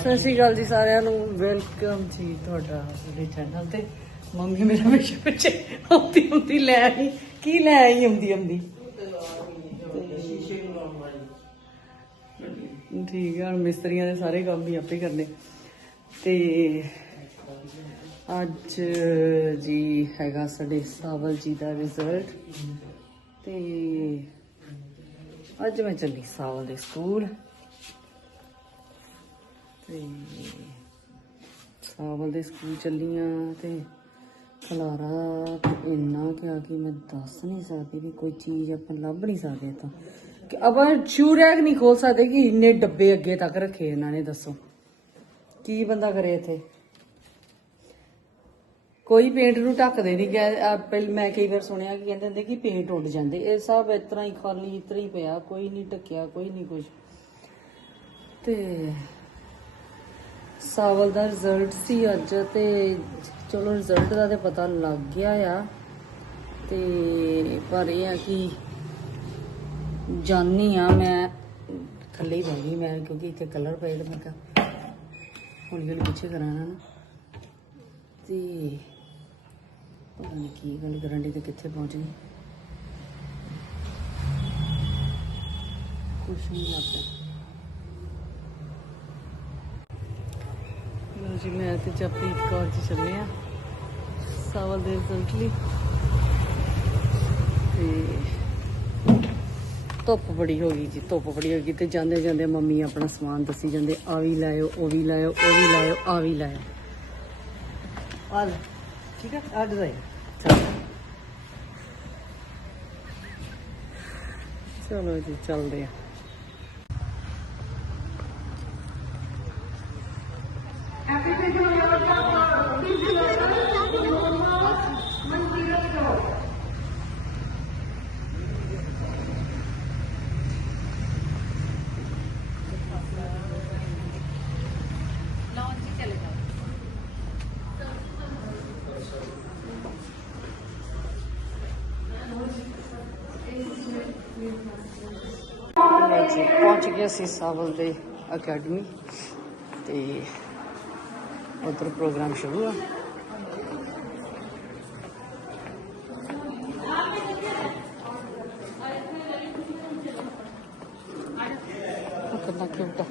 ਸਤਿ ਸ਼੍ਰੀ ਅਕਾਲ ਜੀ ਸਾਰਿਆਂ ਨੂੰ। ਵੈਲਕਮ ਜੀ ਤੁਹਾਡਾ ਮੇਰੇ ਚੈਨਲ ਤੇ। ਮੰਮੀ ਮੇਰਾ ਪਿੱਛੇ ਪਿੱਛੇ ਆਉਂਦੀ ਆਉਂਦੀ ਲੈ ਆਈ। ਕੀ ਲੈ ਆਈ ਆਉਂਦੀ ਆਉਂਦੀ ਠੀਕ ਹੈ ਹੁਣ ਮਿਸਤਰੀਆਂ ਦੇ ਸਾਰੇ ਕੰਮ ਵੀ ਆਪੇ ਕਰਨੇ। ਤੇ ਅੱਜ ਜੀ ਹੈਗਾ ਸਾਡੇ ਸਾਵਲ ਜੀ ਦਾ ਰਿਜ਼ਲਟ ਤੇ ਅੱਜ ਮੈਂ ਚੱਲੀ ਸਾਵਲ ਦੇ ਸਕੂਲ। ਤੇ ਸਾਵਲ ਦੇ ਸਕੂਲ ਚੱਲੀਆਂ ਤੇ ਖਲਾਰਾ ਤੇ ਇੰਨਾ ਕਿ ਕਿ ਮੈਂ ਦੱਸ ਨਹੀਂ ਸਕਦੀ ਵੀ ਕੋਈ ਚੀਜ਼ ਆਪਾਂ ਲੱਭ ਨਹੀਂ ਸਕਦੇ ਤਾਂ ਕਿ ਆਪਾਂ ਸ਼ੂ ਰੈਕ ਨਹੀਂ ਖੋਲ ਸਕਦੇ ਕਿ ਇੰਨੇ ਡੱਬੇ ਅੱਗੇ ਤੱਕ ਰੱਖੇ ਇਹਨਾਂ ਨੇ, ਦੱਸੋ। ਕੀ ਬੰਦਾ ਕਰੇ ਇੱਥੇ? ਕੋਈ ਪੇਂਟ ਨੂੰ ਢੱਕਦੇ ਨਹੀਂ ਗਿਆ ਪਹਿਲ ਮੈਂ ਕਈ ਵਾਰ ਸੁਣਿਆ ਕਿ ਕਹਿੰਦੇ ਹੁੰਦੇ ਕਿ ਪੇਂਟ ਉੱਡ ਜਾਂਦੇ। ਇਹ ਸਭ ਇਸ ਤਰ੍ਹਾਂ ਹੀ ਖਾਲੀ ਇਸ ਤਰ੍ਹਾਂ ਹੀ ਪਿਆ, ਕੋਈ ਨਹੀਂ ਢੱਕਿਆ, ਕੋਈ ਨਹੀਂ ਕੁਝ ਤੇ ਸਾਵਲ ਦਾ ਰਿਜ਼ਲਟ ਸੀ ਅੱਜ ਤੇ ਚਲੋ ਰਿਜ਼ਲਟ ਦਾ ਤੇ ਪਤਾ ਲੱਗ ਗਿਆ ਆ। ਤੇ ਪਰ ਇਹ ਆ ਕਿ ਜਾਣੀ ਆ ਮੈਂ, ਥੱਲੇ ਹੀ ਬਹਿ ਗਈ ਮੈਂ ਕਿਉਂਕਿ ਇੱਥੇ ਕਲਰ ਪਏ ਤੇ ਮੈਂ ਕਿਹਾ ਹੌਲੀ ਹੌਲੀ ਪਿੱਛੇ ਕਰਾਣਾ ਨਾ। ਤੇ ਪਤਾ ਨਹੀਂ ਕੀ ਗੱਲ ਕਰਨ ਦੀ ਤੇ ਕਿੱਥੇ ਪਹੁੰਚ ਗਈ। ਕੁਛ ਨਹੀਂ ਲੱਭਦਾ। ਜੀ, ਮੈਂ ਤੇ ਜਪਰੀਤ ਕੌਰ ਜੀ ਚੱਲੇ ਆ। ਸਾਵਲ ਦੇ ਰਿਜ਼ਲਟ ਲਈ। ਤੇ ਧੁੱਪ ਬੜੀ ਹੋ ਗਈ ਜੀ, ਧੁੱਪ ਬੜੀ ਹੋ ਗਈ ਤੇ ਜਾਂਦੇ ਜਾਂਦੇ ਮੰਮੀ ਆਪਣਾ ਸਮਾਨ ਦੱਸੀ ਜਾਂਦੇ, ਆ ਵੀ ਲਾਇਓ, ਉਹ ਵੀ ਲਾਇਓ, ਉਹ ਵੀ ਲਾਇਓ, ਆ ਵੀ ਲਾਇਓ। ਆ ਲੈ, ਠੀਕ ਹੈ ਆ ਡਿਜ਼ਾਈਨ ਚਲੋ। ਚਲੋ ਜੀ, ਚੱਲਦੇ ਆ ਲਓ ਜੀ ਪਹੁੰਚ ਗਏ ਅਸੀਂ ਸਾਵਲ ਦੇ ਅਕੈਡਮੀ ਤੇ ਉਧਰ ਪ੍ਰੋਗਰਾਮ ਸ਼ੁਰੂ ਆ ਉਹ ਕਿੰਨਾ ਕਿਊਟ ਆ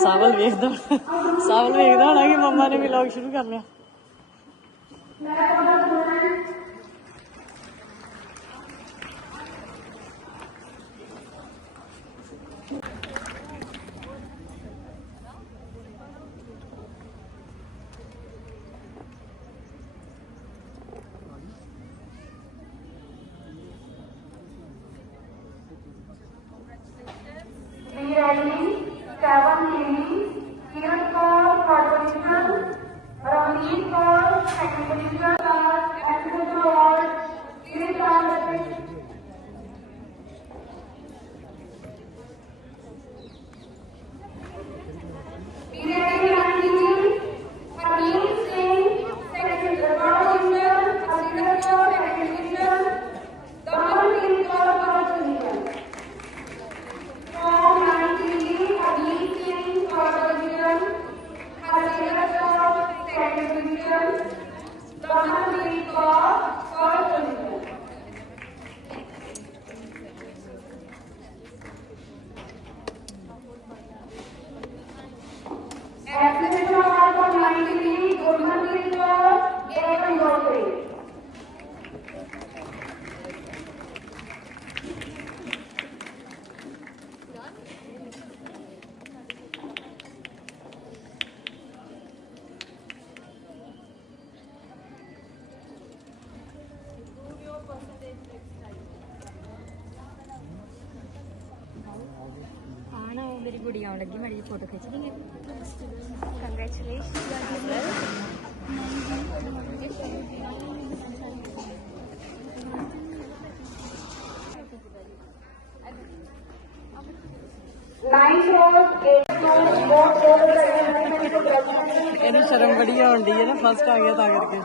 ਸਾਵਲ ਵੇਖਦਾ ਸਾਵਲ ਵੇਖਦਾ ਹੋਣਾ ਕਿ ਮੰਮਾ ਨੇ ਵਲੌਗ ਸ਼ੁਰੂ ਕਰ ਲਿਆ Nine crores, eight crores, four crores, seven crores, ਇਹਨੂੰ ਸ਼ਰਮ ਬੜੀ ਆਉਂਦੀ ਹੈ ਨਾ ਫਸਟ ਆ ਗਿਆ ਤਾਂ ਕਰਕੇ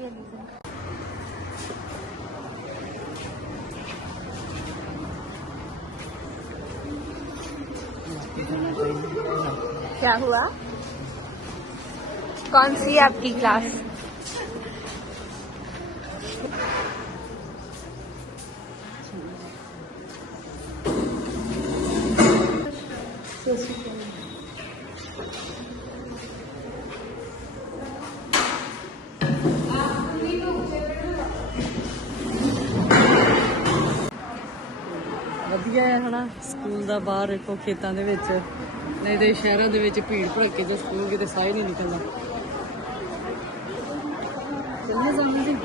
ਵਧੀਆ क्या हुआ कौन सी है आपकी क्लास ਵਧੀਆ ਹੈ ਹਨਾ ਸਕੂਲ ਦਾ ਬਾਹਰ ਦੇਖੋ ਖੇਤਾਂ ਦੇ ਵਿੱਚ ਨਹੀਂ ਤੇ ਸ਼ਹਿਰਾਂ ਦੇ ਵਿੱਚ ਭੀੜ ਭੜੱਕੇ ਜਿਹਾ ਸਕੂਲ ਕਿਤੇ ਸਾਹ ਹੀ ਨਹੀਂ ਨਿਕਲਦਾ। ਚੱਲਣਾ ਜਾਣਾ ਜੀ।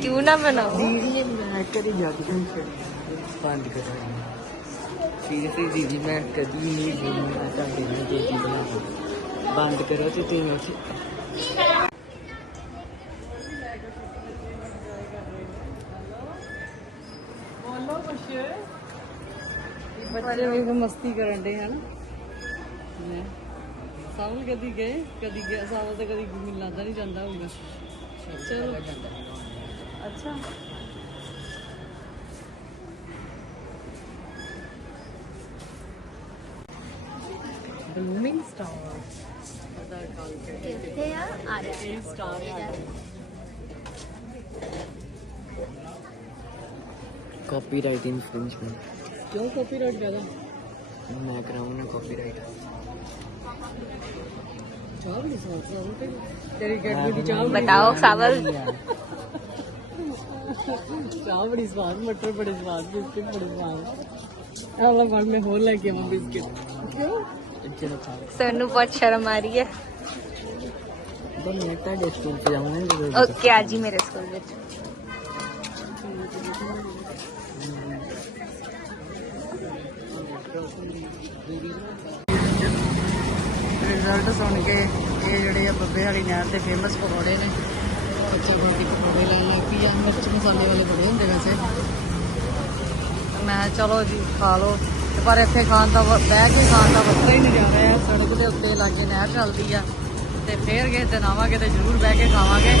ਕਿਉਂ ਨਾ ਬਣਾਓ? ਦੀਦੀ ਮੈਂ ਕਦੇ ਜਾਗਦੀ ਨਹੀਂ ਪੰਜ ਕਰ ਸੀਰੀਅਸਲੀ ਦੀਦੀ ਮੈਂ ਕਦੀ ਨਹੀਂ ਬੋਲਣਾ ਚਾਹੁੰਦੀ ਨਹੀਂ ਦੀਦੀ ਬੰਦ ਕਰੋ ਤੇ ਤੁਸੀਂ ਉੱਥੇ ਕੁਛ ਬੱਚੇ ਵੀ ਮਸਤੀ ਕਰਨ ਦੇ ਹਨ। ਸਾਵਲ ਕਦੀ ਗਏ ਕਦੀ ਗਿਆ ਸਾਵਲ ਤੇ ਕਦੀ ਮੈਨੂੰ ਲੱਗਦਾ ਨਹੀਂ ਜਾਂਦਾ ਹੋਊਗਾ। ਚਲੋ। ਅੱਛਾ। Blooming star. ਦਾ ਕਾਲ ਕਿੱਥੇ ਆ? ਆ ਰਿਹਾ ਸਟਾਰ ਕਾਪੀਰਾਈਟ ਇਨਫ੍ਰਿੰਜਮੈਂਟ ਕਿਉਂ ਕਾਪੀਰਾਈਟ ਕਰਦਾ ਮੈਂ ਕਰਾਉਣਾ ਕਾਪੀਰਾਈਟ ਚਾਹ ਵੀ ਸਵਾਦ ਸਾਵਲ ਤੇ ਤੇਰੀ ਗੈਟ ਦੀ ਚਾਹ ਬੜੀ बताओ सावल ਚਾਹ ਬੜੀ ਸਵਾਦ ਮਟਰ ਬੜੇ ਸਵਾਦ ਬਿਸਕਿਟ ਬੜੇ ਸਵਾਦ ਆਹ ਵਾਲਾ ਬਣ ਮੈਂ ਹੋਰ ਲੈ ਕੇ ਆਵਾਂ ਬਿਸਕਿਟ ਕਿਉਂ ਚਲੋ ਖਾ सोनू बहुत शर्म आ रही है ਦੋ ਮੈਂ ਤੁਹਾਡੇ ਸਕੂਲ ਚ ਜਾਵਾਂਗਾ ਜਦੋਂ ओके आज ही मेरे स्कूल में ਰਿਜ਼ਲਟ ਸੁਣ ਕੇ ਇਹ ਜਿਹੜੇ ਆ ਬੱਬੇ ਵਾਲੀ ਨਹਿਰ ਦੇ ਫੇਮਸ ਪਕੌੜੇ ਨੇ। ਬੱਚੇ ਗੋਭੀ ਪਕੌੜੇ ਲੈਣ ਲੱਗ ਪਈ ਆ? ਮਿਰਚ ਮਸਾਲੇ ਵਾਲੇ ਬੜੇ ਹੁੰਦੇ ਵੈਸੇ। ਮੈਂ ਚਲੋ ਜੀ ਖਾ ਲਓ। ਪਰ ਇੱਥੇ ਖਾਣ ਦਾ ਬਹਿ ਕੇ ਖਾਣ ਦਾ ਵੱਖਰਾ ਹੀ ਨਜ਼ਾਰਾ ਹੈ ਸੜਕ ਦੇ ਉੱਤੇ ਲਾਗੇ ਨਹਿਰ ਚੱਲਦੀ ਆ। ਤੇ ਫੇਰ ਕਿਸੇ ਦਿਨ ਆਵਾਂਗੇ ਤੇ ਜ਼ਰੂਰ ਬਹਿ ਕੇ ਖਾਵਾਂਗੇ।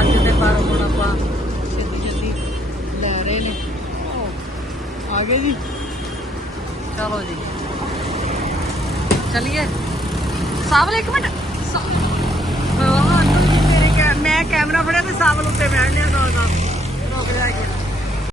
ਅੱਜ ਤੇ ਪਰ ਹੁਣ ਆਪਾਂ ਛੇਤੀ ਛੇਤੀ ਲੈ ਰਹੇ ਨੇ। ਆ ਗਏ ਜੀ। ਚਲੋ ਜੀ। ਚਲਿਏ। ਸਾਵਲ, ਇੱਕ ਮਿੰਟ। ਮੈਂ ਕੈਮਰਾ ਫੜਿਆ ਤੇ ਸਾਵਲ ਉੱਤੇ ਬੈਠ ਲਿਆ ਨਾਲ ਨਾਲ ਰੁਕ ਜਾ ਕੇ